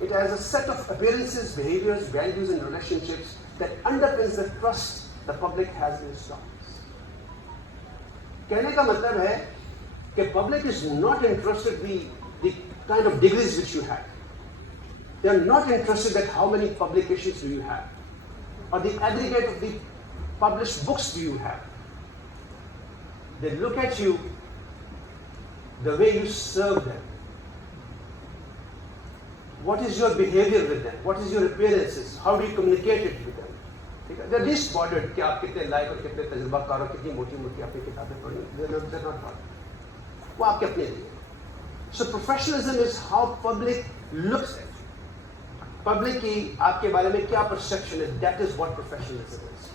It has a set of appearances, behaviors, values, and relationships that underpins the trust the public has in its doctors. कहने का मतलब है कि public is not interested in the kind of degrees which you have. They are not interested in how many publications do you have, or the aggregate of the published books do you have. They look at you the way you serve them. What is your behavior with them? What is your appearances? How do you communicate it with them? They are least bothered कि आप कितने लायक और कितने तजुर्बाकार और कितनी मोटी-मोटी आपने किताबें पढ़ी. They are not bothered. वो आपके अपने लिए. So professionalism is how public looks at you. Public की आपके बारे में क्या perception है? That is what professionalism is.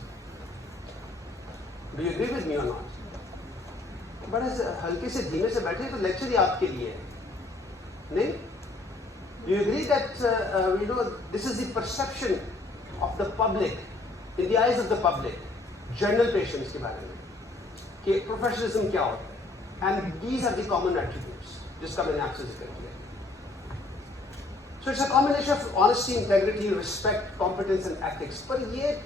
Do you agree with me or not? बड़े हल्के से धीमे से बैठे तो लेक्चर ही आपके लिए है, नहीं? Do you agree that this is the perception of the public, in the eyes of the public, general patients के बारे में, कि professionalism क्या होता है? And these are the common attributes जिसका मैंने आपसे जिक्र किया. So it's a combination of honesty, integrity, respect, competence and ethics. पर ये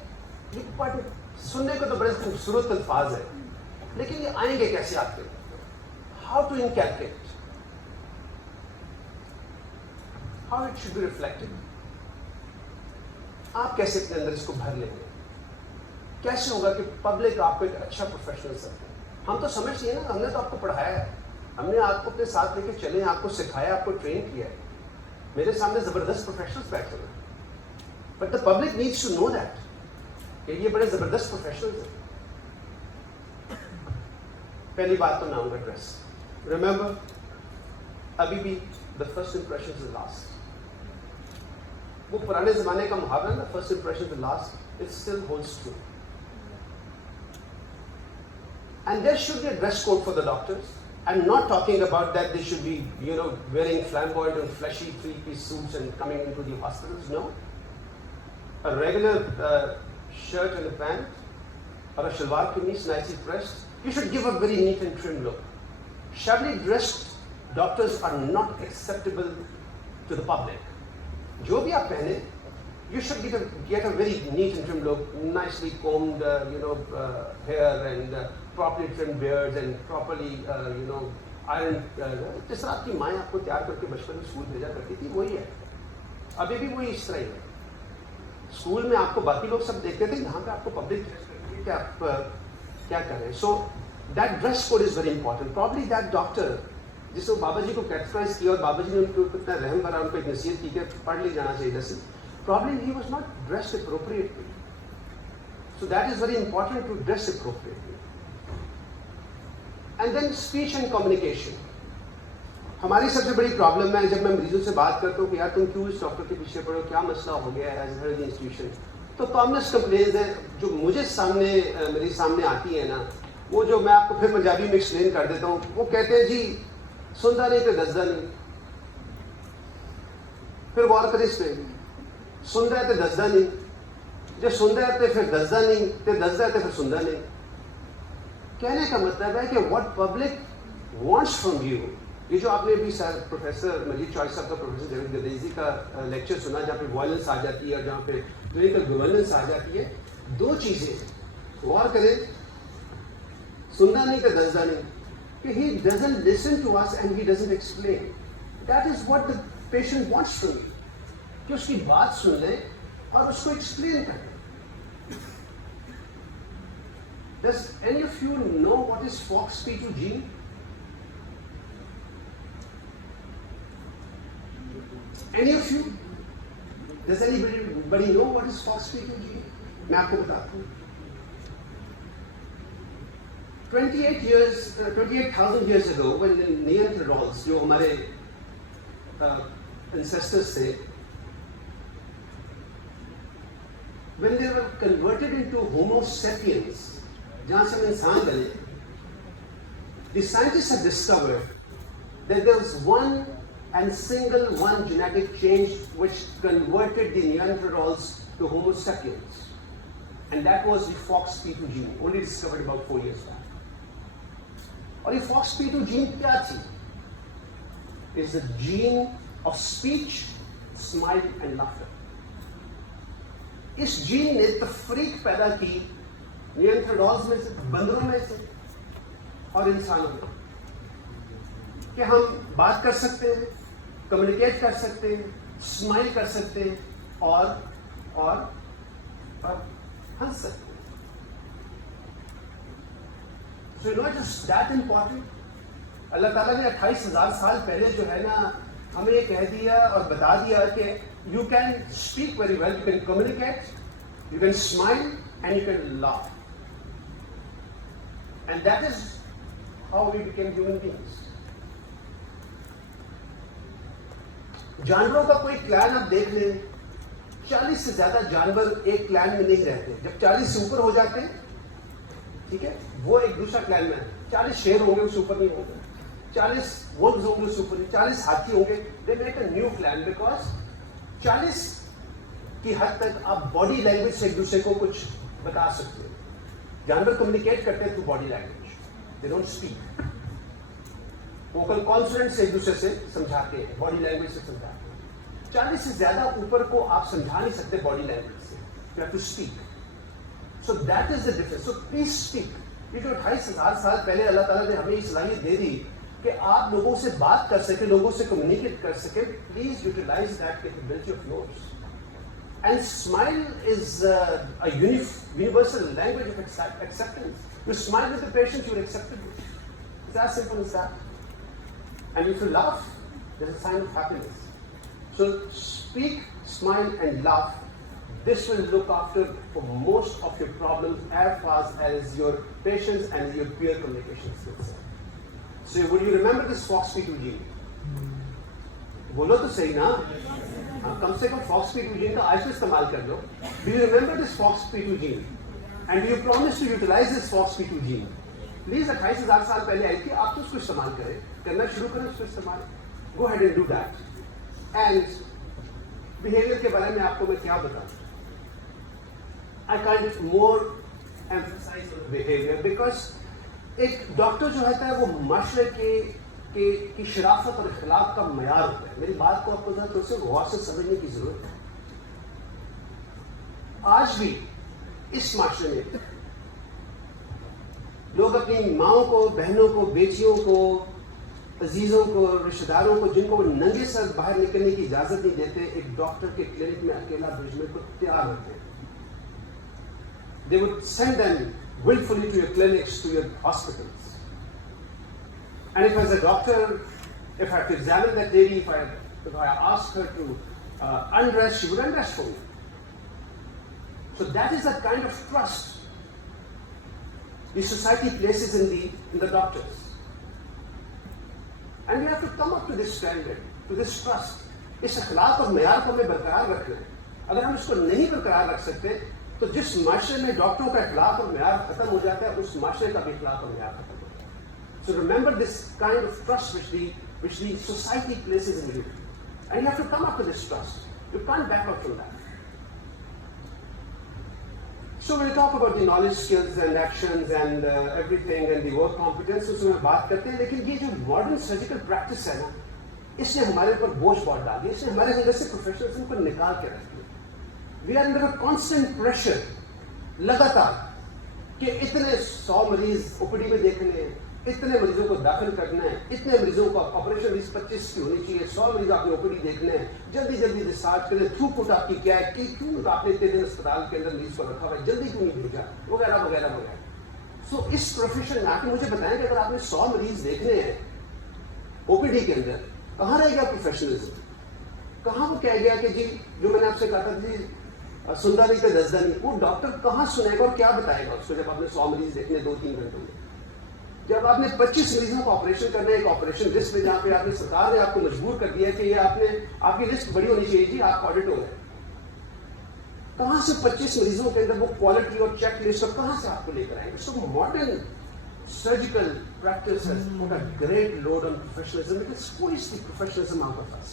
सुनने को तो बड़े खूबसूरत अल्फाज है, लेकिन ये आएंगे कैसे आपके? How to inculcate? How it should be reflected? आप कैसे अपने अंदर इसको भर लेंगे? कैसे होगा कि पब्लिक आपको एक अच्छा प्रोफेशनल समझे? हम तो समझते हैं ना, हमने तो आपको पढ़ाया है, हमने आपको अपने साथ लेके चले, आपको सिखाया, आपको ट्रेन किया है. मेरे सामने जबरदस्त प्रोफेशनल्स बैठे हुए हैं, but the public needs to know that कि ये बड़े जबरदस्त प्रोफेशनल्स हैं. पहली बात तो नाम का ड्रेस. रिमेंबर, अभी भी the first impression is last. वो पुराने जमाने का मुहावरा ना, first impression is last, it still holds true. And there should be a dress code for the doctors. I'm not talking about that they should be, wearing flamboyant and flashy three-piece suits and coming into the hospitals. No. A regular shirt and a pant, or a shalwar kameez nicely pressed. You should give a very neat and trim look. Shabbily dressed doctors are not acceptable to the public. जो भी आप पहने, you should get a very neat and trim look, nicely combed, hair and properly trimmed beards and properly, ironed. जिस तरह आपकी माँ आपको तैयार करके बचपन में स्कूल भेजा करती थी, वही है. अभी भी वही इस तरह ही है. स्कूल में आपको बाकी लोग सब देखते थे, यहाँ पे आपको पब्लिक कि आप क्या कर रहे हैं. So that dress code is very important. Probably that doctor जिसको बाबा जी को कैटेगराइज किया और बाबा जी ने उनको कितना रहम भरा, उनको एक नसीहत की कि पढ़ ले जाना चाहिए जैसे. Probably he was not dressed appropriately. So that is very important to dress appropriately. And then speech and communication. हमारी सबसे बड़ी प्रॉब्लम है जब मैं मरीजों से बात करता हूँ कि यार तुम क्यों इस डॉक्टर के पीछे पड़ो, क्या मसला हो गया है as head of the institution. तो कॉमनेस्ट कंप्लेंट्स है जो मुझे मेरे सामने आती है ना, वो जो मैं आपको फिर पंजाबी में एक्सप्लेन कर देता हूँ. वो कहते हैं जी सुनता नहीं तो दसदा नहीं. फिर गौर करें इस पे, सुनता है तो दसदा नहीं, जो सुनता है तो फिर दसदा नहीं, तो दसदा है तो फिर सुनता नहीं. कहने का मतलब है कि what public wants from you. ये जो आपने अभी सर प्रोफेसर मजीद चॉइस साहब का, प्रोफेसर जावेद गदेजी का लेक्चर सुना, जहाँ पे वॉयलेंस आ जाती है और जहाँ पे क्लिनिकल गवर्नेंस आ जाती है, दो चीज़ें गौर करें. सुनना नहीं तो दसदा नहीं, कि he doesn't listen to us and he doesn't explain. That is what the patient wants from you. कि उसकी बात सुन ले और उसको एक्सप्लेन करें. Does any of you know what is FOXP2 gene? Any of you? Does anybody know what is FOXP2 gene? मैं आपको बताता हूँ. 28,000 years ago, when the Neanderthals, जो हमारे ancestors थे, when they were converted into Homo sapiens, जहाँ से हम इंसान बने, the scientists have discovered that there was one genetic change which converted the Neanderthals to Homo sapiens, and that was the FOXP2 gene, only discovered about 4 years back. और ये FOXP2 gene क्या थी? It's the gene of speech, smile and laughter. इस gene ने तफरीक पैदा की नियंत्रणों में से, बंदरों में से और इंसानों में, कि हम बात कर सकते हैं, कम्युनिकेट कर सकते हैं, स्माइल कर सकते हैं और हंस सकते हैं। So you know it is that important. अल्लाह ताला ने 28,000 साल पहले जो है ना हमें ये कह दिया और बता दिया कि you can speak very well, you can communicate, you can smile and you can laugh. And that is how we became human beings. जानवरों का कोई क्लैन आप देख लें, 40 से ज्यादा जानवर एक क्लैन में नहीं रहते। जब 40 से ऊपर हो जाते हैं, ठीक है, वो एक दूसरा क्लैन में है। 40 शेर होंगे उससे ऊपर नहीं होंगे, 40 वुल्व्स होंगे उससे ऊपर नहीं, 40 हाथी होंगे, they make a new clan, because 40 की हद तक आप बॉडी लैंग्वेज से एक दूसरे को कुछ बता सकते हैं। जानवर कम्युनिकेट करते हैं through body language, they don't speak. Vocal consonant से एक दूसरे से समझाते हैं, बॉडी लैंग्वेज से समझाते हैं। 40 से ज्यादा ऊपर को आप समझा नहीं सकते बॉडी लैंग्वेज से, you have to speak. So that is the difference. So please speak. ये जो 28,000 साल पहले अल्लाह ताला ने हमें सलाहियत दे दी कि आप लोगों से बात कर सके, लोगों से कम्युनिकेट कर सके, please utilize that capability of yours. And smile is a universal language of acceptance. You smile with the patient, you are accepted. It's as simple as that. And if you laugh, there's a sign of happiness. So speak, smile and laugh. This will look after for most of your problems as far as your patience and your peer communication skills. So would you remember this FOXP2 gene? बोलो तो सही ना? कम से कम FOXP2 gene का आज से इस्तेमाल कर लो. Do you remember this FOXP2 gene? And do you promise to utilize this FOXP2 gene? Please 28,000 साल पहले आई थी, आप तो उसको इस्तेमाल करें, करना शुरू करें उसको इस्तेमाल। Go head and do that. And behaviour के बारे में आपको मैं क्या बताऊं? I can't more emphasise behaviour, because एक डॉक्टर जो होता है वो माशरे की शराफत और इखलाक का मयार होता है। मेरी बात को आपको थोड़ा सा गौर से समझने की जरूरत है। आज भी इस माशरे में लोग अपनी माओं को, बहनों को, बेटियों को, अजीजों को, रिश्तेदारों को, जिनको वो नंगे सर बाहर निकलने की इजाजत नहीं देते, एक डॉक्टर के क्लिनिक में अकेला भेजने को तैयार होते हैं। They would send them willfully to your clinics, to your hospitals. And if as a doctor, if I had to examine that lady, if I asked her to undress, she would undress for me. So that is the kind of trust the society places in the doctors. And we have to come up to this standard, to this trust. इस अखलाक और मयार को हमें बरकरार रखना है। अगर हम इसको नहीं बरकरार रख सकते तो जिस माशरे में डॉक्टरों का अखलाक और मयार खत्म हो जाता है, उस माशरे का भी अखलाक और मयार खत्म हो जाता है। So remember this kind of trust which the society places in you. And you have to come up to this trust. You can't back out from that. So we'll talk about the knowledge, skills and actions and everything and the work competence, उसमें बात करते हैं। लेकिन ये जो modern surgical practice है ना, इसने हमारे ऊपर बोझ बहुत डाल दिया, इसने हमारे अंदर से प्रोफेशनलिज्म को निकाल के रख दिया। We are under a constant pressure, लगातार, कि इतने 100 मरीज ओपीडी में देखने हैं, इतने मरीजों को दाखिल करना है, इतने मरीजों को ऑपरेशन 20-25 की होनी चाहिए, 100 मरीज आपने ओपीडी देखने हैं, जल्दी जल्दी डिस्चार्ज करें, थ्रूपुट आपकी क्या है, कि क्यों आपने इतने दिन अस्पताल के अंदर मरीज को रखा हुआ है, जल्दी क्यों नहीं भेजा, वगैरह वगैरह वगैरह। सो इस प्रोफेशन में आके मुझे बताएं कि अगर आपने 100 मरीज देखने हैं ओपीडी के अंदर, कहाँ रह गया प्रोफेशनलिज्म? कहाँ वो कह गया कि जी जो मैंने आपसे कहा था जी सुनता नहीं तो दसदा नहीं, वो डॉक्टर कहाँ सुनेगा और क्या बताएगा उसको जब आपने 100 मरीज देखने 2-3 घंटों में? जब आपने 25 मरीजों का ऑपरेशन करना है, एक ऑपरेशन लिस्ट में जहाँ पे आपने सरकार ने आपको मजबूर कर दिया कि ये आपकी लिस्ट बड़ी होनी चाहिए जी, आप ऑडिट हो गए। कहाँ से 25 मरीजों के अंदर वो क्वालिटी और चेक लिस्ट और कहाँ से आपको लेकर आएंगे? So modern surgical practice has put a great load on professionalism because squeezed the professionalism out of us.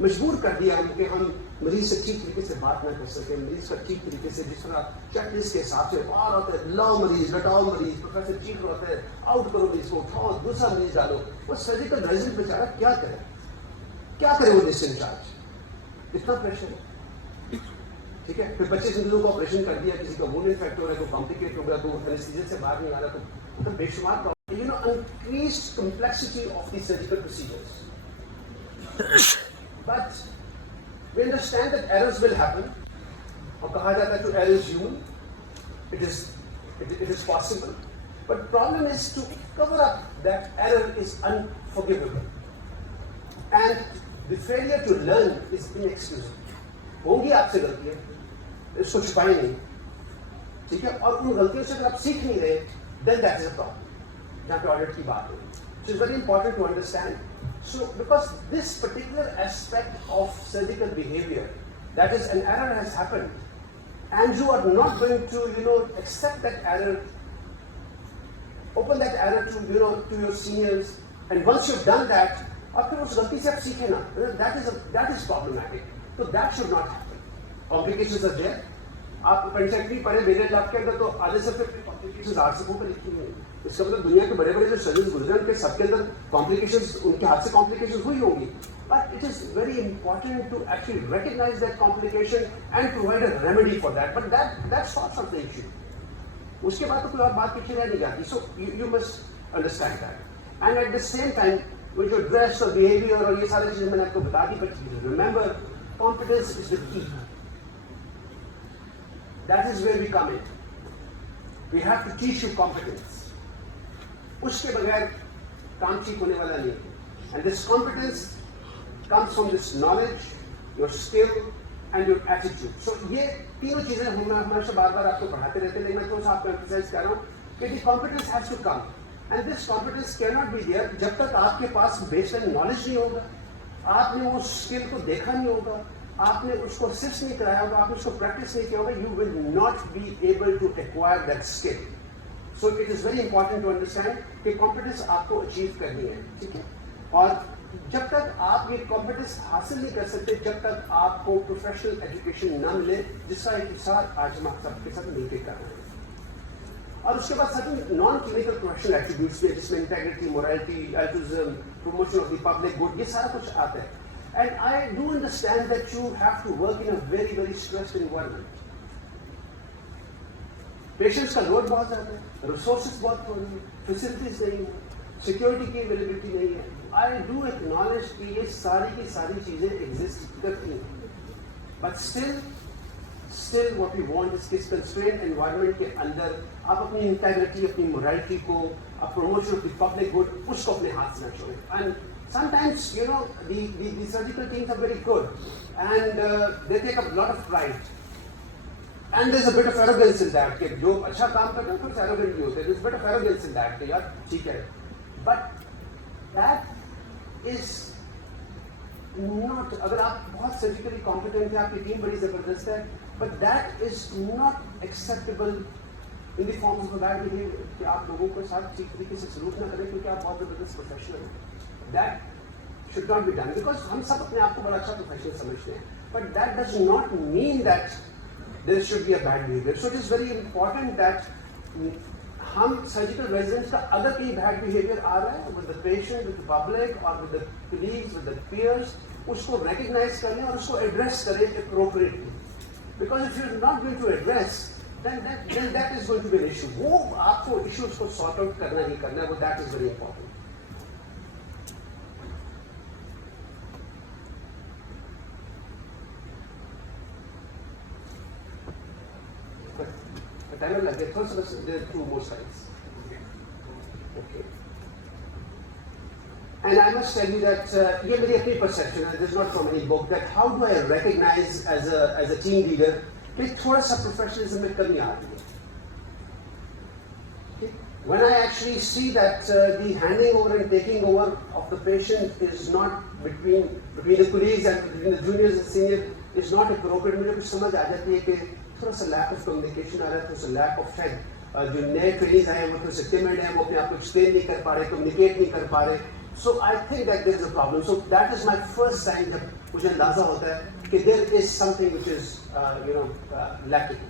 मजबूर कर दिया हम कि हम मरीज से ठीक तरीके से बात ना कर सके, मरीज का ठीक तरीके से जिस तरह चेकलिस्ट के हिसाब से बाहर होता है, लाओ मरीज, लटाओ मरीज, प्रोफेसर चीफ होता है, आउट करो मरीज को, उठाओ दूसरा मरीज डालो। वो सर्जिकल रेजिडेंट बेचारा क्या करे वो डिस्टेंस चार्ज? कितना प्रेशर है, ठीक है। फिर 25 दिनों को ऑपरेशन कर दिया, किसी का वुंड इन्फेक्ट हो रहा है, तो कॉम्प्लिकेट हो गया, तो एनेस्थीसिया से बाहर नहीं आ रहा, तो बेशुमार problem, you know, increased complexity of the surgical procedures. But we understand that errors will happen. और कहा जाता है to err is human, it is possible, but problem is to cover up that error is unforgivable, and the failure to learn is inexcusable. होंगी आपसे गलतियां, इसको छुपाए नहीं, ठीक है, और उन गलतियों से अगर आप सीख नहीं रहे, then that is a problem. जहाँ पे ऑडिट की बात हो, so it's very important to understand. So because this particular aspect of surgical behavior, that is, an error has happened, and you are not going to, you know, accept that error, open that error to, you know, to your seniors, and once you've done that, और फिर उस गलती से आप सीखे ना, that is problematic. So that should not happen. Complications are there. आप पेंटेक्टरी पढ़े मेरे लैब के अंदर, तो आधे से फिर कॉम्प्लिकेशंस आर्ट्स पर लिखी हुई हैं। इसका मतलब दुनिया के बड़े बड़े जो सर्जन गुजरे उनके सबके अंदर कॉम्प्लिकेशंस, उनके हाथ से कॉम्प्लिकेशंस हुई होंगी, but it is very important to actually recognize that complication and provide a remedy for that. But that solves the issue. उसके बाद तो कोई और बात पीछे रह नहीं जाती. So you must understand that. And at the same time, with your dress or behavior और ये सारी चीजें मैंने आपको बता दी, but remember, competence is the key. That is where we come in. We have to teach you competence. उसके बगैर काम ठीक होने वाला नहीं है. And this competence comes from this knowledge, your skill, and your attitude. So ये तीनों चीजें हम हमेशा बार-बार आपको पढ़ाते रहते हैं, लेकिन मैं थोड़ा सा आपको emphasize कर रहा हूँ कि the competence has to come, and this competence cannot be there जब तक आपके पास baseline knowledge नहीं होगा, आपने उस skill को देखा नहीं होगा, आपने उसको assist नहीं कराया होगा, आपने उसको practice नहीं किया होगा, you will not be able to acquire that skill. So it is very important to understand कि competence आपको achieve करनी है, ठीक है? और जब तक आप ये competence हासिल नहीं कर सकते, जब तक आपको professional education ना मिले, जिसका एक हिसाब आज हम आपके साथ मिलकर कर रहे हैं। और उसके बाद certain non-clinical professional attributes भी, जिसमें integrity, morality, altruism, promotion of the public good, ये सारा कुछ आता है। And I do understand that you have to work in a very, very stressed environment. Patients का लोड बहुत ज़्यादा है, रिसोर्सेज बहुत थोड़ी है, फैसिलिटीज नहीं है, सिक्योरिटी की अवेलेबिलिटी नहीं है. आई डू एक्नॉलेज कि ये सारी की सारी चीज़ें एग्जिस्ट करती हैं, but still what we want is किस कंस्ट्रेंट एनवायरनमेंट के अंदर आप अपनी इंटेग्रिटी, अपनी मोरालिटी को, promotion of the public good, उसको अपने हाथ से न छोड़ें. And sometimes, you know, the surgical teams are very good, and they take a lot of pride. And there's a bit of arrogance in that, कि जो अच्छा काम करते हैं कुछ arrogant भी होते हैं. There's a bit of arrogance in that, कि यार ठीक है. But that is not, अगर आप बहुत surgically competent हैं, आपकी टीम बड़ी ज़बरदस्त है, but that is not acceptable in the forms of a bad behavior, कि आप लोगों के साथ ठीक तरीके से सलूक ना करें क्योंकि आप बहुत ज़बरदस्त प्रोफेशनल हैं. That should not be done, because हम सब अपने आप को बड़ा अच्छा प्रोफेशनल समझते हैं, but that does not mean that there should be a bad behavior. So it is very important that हम surgical residents का अगर कहीं bad behavior आ रहा है with the patient, with the public, or with the colleagues, with the peers, उसको recognize करें और उसको address करें appropriately. Because if you are not going to address, then that is going to be an issue. वो आपको issues को sort out करना ही करना है, वो that is very important. Timer लग गया, थोड़ा सा बस, there are 2 more slides. Okay. And I must tell you that ये मेरी अपनी perception है, this is not from any book, that how do I recognize as a team leader कि थोड़ा सा professionalism में कमी आ रही है. Okay. When I actually see that the handing over and taking over of the patient is not between the colleagues and between the juniors and seniors is not appropriate, मुझे कुछ समझ आ जाती है कि थोड़ा सा लैक ऑफ कम्युनिकेशन आ रहा है, थोड़ा सा लैक ऑफ शायद जो नए ट्रेनिंग्स आए हैं वो थोड़ा सा टिमिड है, वो अपने आप को एक्सप्लेन नहीं कर पा रहे, कम्युनिकेट नहीं कर पा रहे. So I think that there is a problem. So that is my first sign जब मुझे अंदाजा होता है कि there is something which is you know lacking.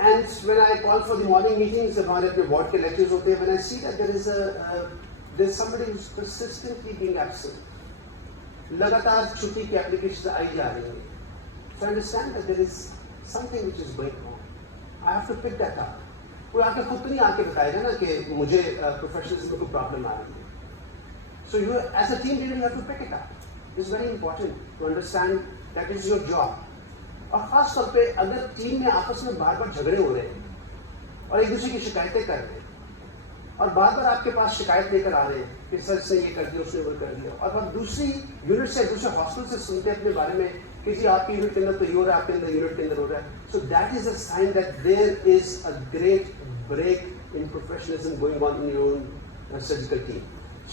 And when I call for the morning meetings, हमारे अपने वार्ड के lectures होते हैं, when I see that there is somebody who is persistently being absent, लगातार छुट्टी की एप्लीकेशन आई जा रही है. So understand that there is something which is going wrong. I have to pick that up. कोई आके खुद तो नहीं आके बताएगा ना कि मुझे प्रोफेशनलिज्म में कोई प्रॉब्लम आ रही है. So you as a team leader you have to pick it up. It's very important to understand that is your job. और खास तौर पे अगर टीम में आपस में बार बार झगड़े हो रहे हैं और एक दूसरे की शिकायतें कर रहे हैं और बार बार आपके पास शिकायत लेकर आ रहे हैं कि सर से ये कर दिया उसने वो कर दिया और अब दूसरी यूनिट से दूसरे हॉस्पिटल से सुनते हैं अपने बारे में कि जी आपकी यूनिट के अंदर तो ये हो रहा है आपके अंदर यूनिट के अंदर हो रहा है. So that is a sign that there is a great break in professionalism going on in your own surgical team.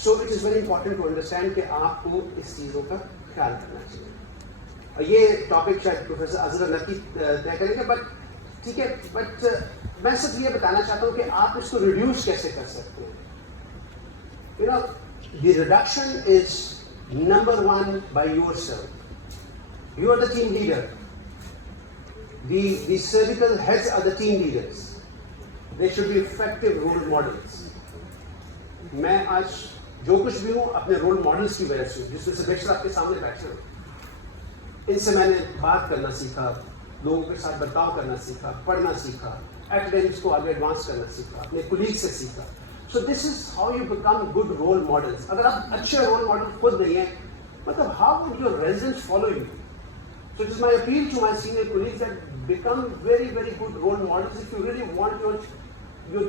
So it is very important to understand कि आपको इस चीज़ों का ख्याल रखना चाहिए. और ये टॉपिक शायद प्रोफेसर अजहर नकी तय करेंगे बट ठीक है. बट मैं सिर्फ ये बताना चाहता हूँ कि आप इसको रिड्यूस कैसे कर सकते हैं. You know the reduction is number 1 by yourself. You are the team leader. The surgical heads are the team leaders. They should be effective role models. मैं आज जो कुछ भी हूँ अपने रोल मॉडल्स की वजह से जिसमें से बेशक आपके सामने बैठे हूँ इनसे मैंने बात करना सीखा, लोगों के साथ बर्ताव करना सीखा, पढ़ना सीखा, एकेडमिक्स को आगे एडवांस करना सीखा, अपने कुलीग से सीखा. So this is how you become good role models. अगर आप अच्छे रोल मॉडल खुद नहीं हैं मतलब how would your residents follow you. So it is my appeal to my senior colleagues that become very, very good role models if you really want your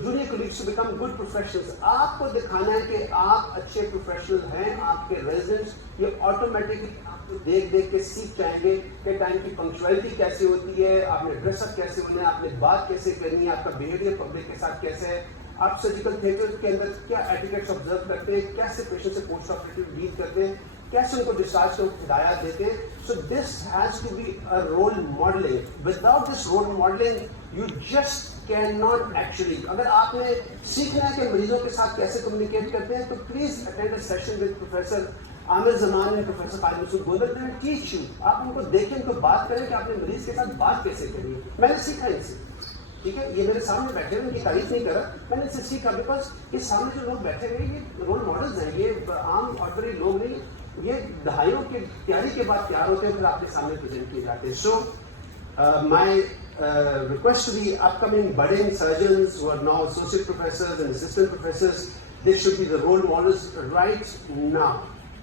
junior colleagues to become good professionals. आपको दिखाना है कि आप अच्छे professional हैं. आपके residents ये automatically आपको देख देख के सीख जाएंगे कि टाइम की पंक्चुअलिटी कैसे होती है, आपने ड्रेसअप कैसे होना है, आपने बात कैसे करनी है, आपका बिहेवियर पब्लिक के साथ कैसे है, आप सर्जिकल थिएटर के अंदर क्या एटिकेट्स ऑब्जर्व करते हैं, कैसे पेशेंट से पोस्ट ऑपरेटिव डील करते हैं, कैसे उनको डिस्चार्ज को हिदायत देते हैं. So this has to be a role modelling. Without this role modelling you just can not actually. अगर आपने सीखना है कि मरीजों के साथ कैसे कम्युनिकेट करते हैं तो please attend a session with professor Aamir Zaman and professor Faiz Masood together. They will teach you. आप उनको देखें, उनको बात करें कि आपने मरीज के साथ बात कैसे करनी है. मैंने सीखा इनसे. ठीक है, ये मेरे सामने बैठे हुए उनकी तारीफ नहीं करा, मैंने इससे सीखा बिकॉज ये सामने जो लोग बैठे हुए ये रोल मॉडल्स हैं. ये आम ऑर्डनरी लोग नहीं, ये दहाइयों की तैयारी के बाद तैयार होते हैं फिर आपके सामने प्रेजेंट किए जाते हैं. So my request to the upcoming budding surgeons who are now associate professors and assistant professors, they should be the role models right now.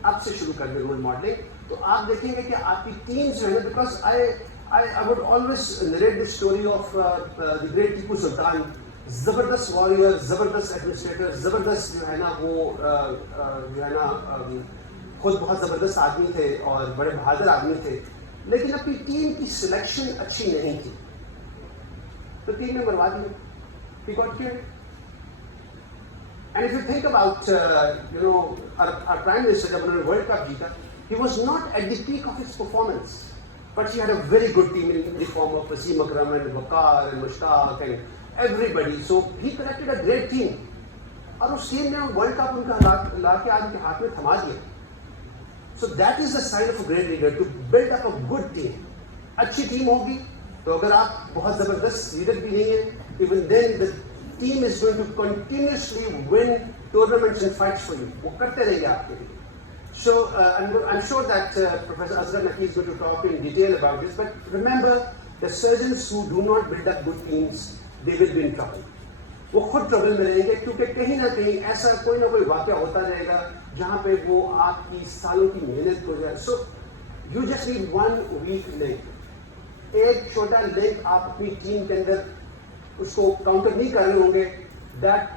अब से शुरू कर दे रोल मॉडलिंग. तो आप देखेंगे कि आपकी टीम जो है, because I would always narrate the story of the great Tipu Sultan. जबरदस्त वॉरियर, जबरदस्त एडमिनिस्ट्रेटर, जबरदस्त जो है ना वो जो है ना खुद बहुत जबरदस्त आदमी थे और बड़े बहादुर आदमी थे, लेकिन अपनी टीम की सिलेक्शन अच्छी नहीं थी तो टीम ने मरवा दी. He got killed. And if you think about our prime minister जब उन्होंने वर्ल्ड कप जीता, he was not at the peak of his performance, but he had a very good team in the form of Wasim Akram and Waqar and Mushtaq and everybody. So he collected a great team. और उस team ने world cup उनका लाके आज उनके हाथ में थमा दिया. So that is the sign of a great leader, to build up a good team. अच्छी टीम होगी तो अगर आप बहुत जबरदस्त लीडर भी नहीं हैं, even then the team is going to continuously win tournaments and fights for you. वो करते रहेंगे आपके लिए. So I'm sure that Professor Asghar Naqvi is going to talk in detail about this. But remember, the surgeons who do not build up good teams, they will be in trouble. वो खुद trouble में रहेंगे क्योंकि कहीं ना कहीं ऐसा कोई ना कोई वाक़या होता रहेगा जहाँ पे वो आपकी सालों की मेहनत हो जाए. So you just need one weak link. एक छोटा लिंक आप अपनी टीम के अंदर उसको काउंटर नहीं कर रहे होंगे, that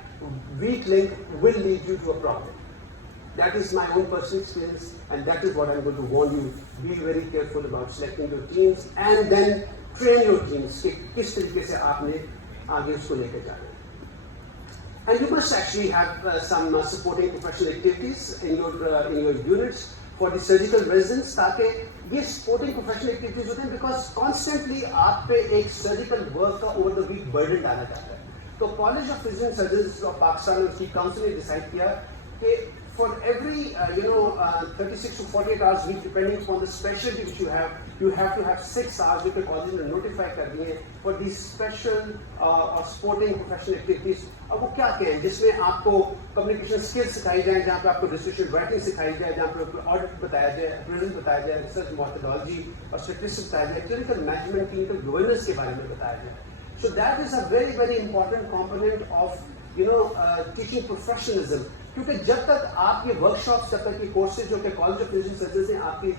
weak link will lead you to a problem. That is my own personal experience, and that is what I'm going to warn you. Be very careful about selecting your teams, and then train your teams कि किस तरीके से आपने आगे उसको लेकर जाना है. And you must actually have some supporting professional activities in your units for the surgical residents, ताकि ये supporting professional activities होते हैं because constantly आप पे एक surgical work का over the week burden डाला जाता है. तो College of Physicians and Surgeons of Pakistan और उसकी काउंसिल ने डिसाइड किया कि for every 36 to 48 hours week, depending upon the specialty which you have to have 6 hours जो कि कॉलेज में notify कर दिए for these special or sporting professional activities. अब वो क्या क्या है जिसमें आपको communication skills सिखाई जाए, जहाँ पे आपको decision writing सिखाई जाए, जहाँ पे आपको audit बताया जाए, appraisal बताया जाए, research methodology और statistics बताया जाए, clinical management, clinical governance के बारे में बताया जाए. So that is a very very important component of teaching professionalism. क्योंकि जब तक आप ये वर्कशॉप्स, जब तक ये कोर्सेज जो कि कॉलेज ऑफ फिजिशियन सर्जन ने आपके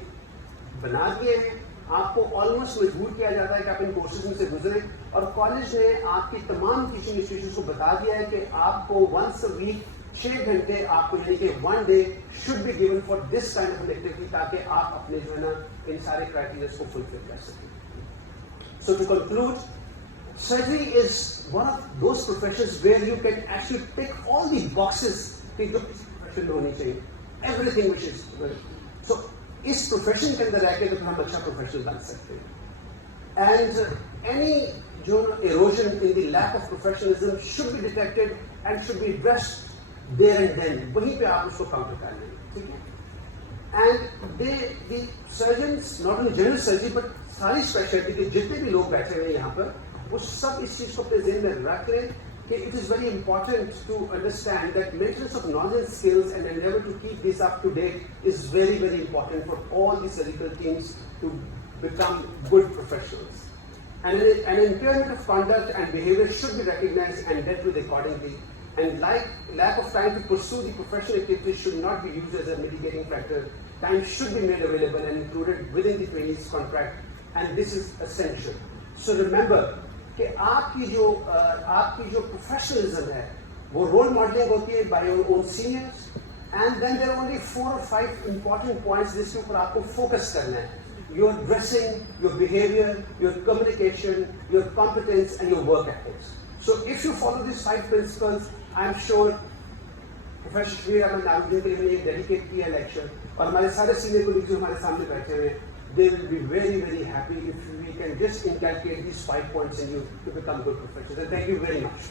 बना दिए हैं, आपको ऑलमोस्ट मजबूर किया जाता है कि आप इन कोर्सेज में से गुजरें, और कॉलेज ने आपकी तमाम टीचिंग इंस्टीट्यूशन को बता दिया है कि आपको वंस अ वीक 6 घंटे आपको यानी कि 1 day should be given for this kind of activity, ताकि आप अपने जो है ना इन सारे क्राइटेरिया को फुलफिल कर सकें. So to conclude, surgery is one of those professions where you can actually tick all the boxes कि जो profession होनी चाहिए, everything which is good. So इस profession के अंदर आके तो हम अच्छा professional बन सकते हैं. And any जो erosion in the lack of professionalism should be detected and should be addressed there and then. वहीं पे आप उसको counter कर लेंगे, ठीक है? And the surgeons, not only general surgery but सारी specialty के जितने भी लोग बैठे हुए हैं यहाँ पर, वो सब इस चीज को अपने ज़हन में रख लें कि it is very important to understand that maintenance of knowledge and skills and endeavor to keep this up to date is very very important for all the surgical teams to become good professionals. And an impairment of conduct and behavior should be recognized and dealt with accordingly. And lack of time to pursue the professional activities should not be used as a mitigating factor. Time should be made available and included within the trainee's contract, and this is essential. So remember कि आपकी जो professionalism है वो role modelling होती है by your own seniors, and then there are only 4 or 5 important points जिसके ऊपर आपको फोकस करना है. Your dressing, your behaviour, your communication, your competence and your work ethics. So if you follow this 5 principles, I am sure professor Shabir Ahmad Nauddin के लिए dedicate किया lecture, और हमारे सारे सीनियर कोलीग्स जो हमारे सामने बैठे हुए हैं, they will be very very happy if we can just inculcate these 5 points in you to become good professionals. And thank you very much.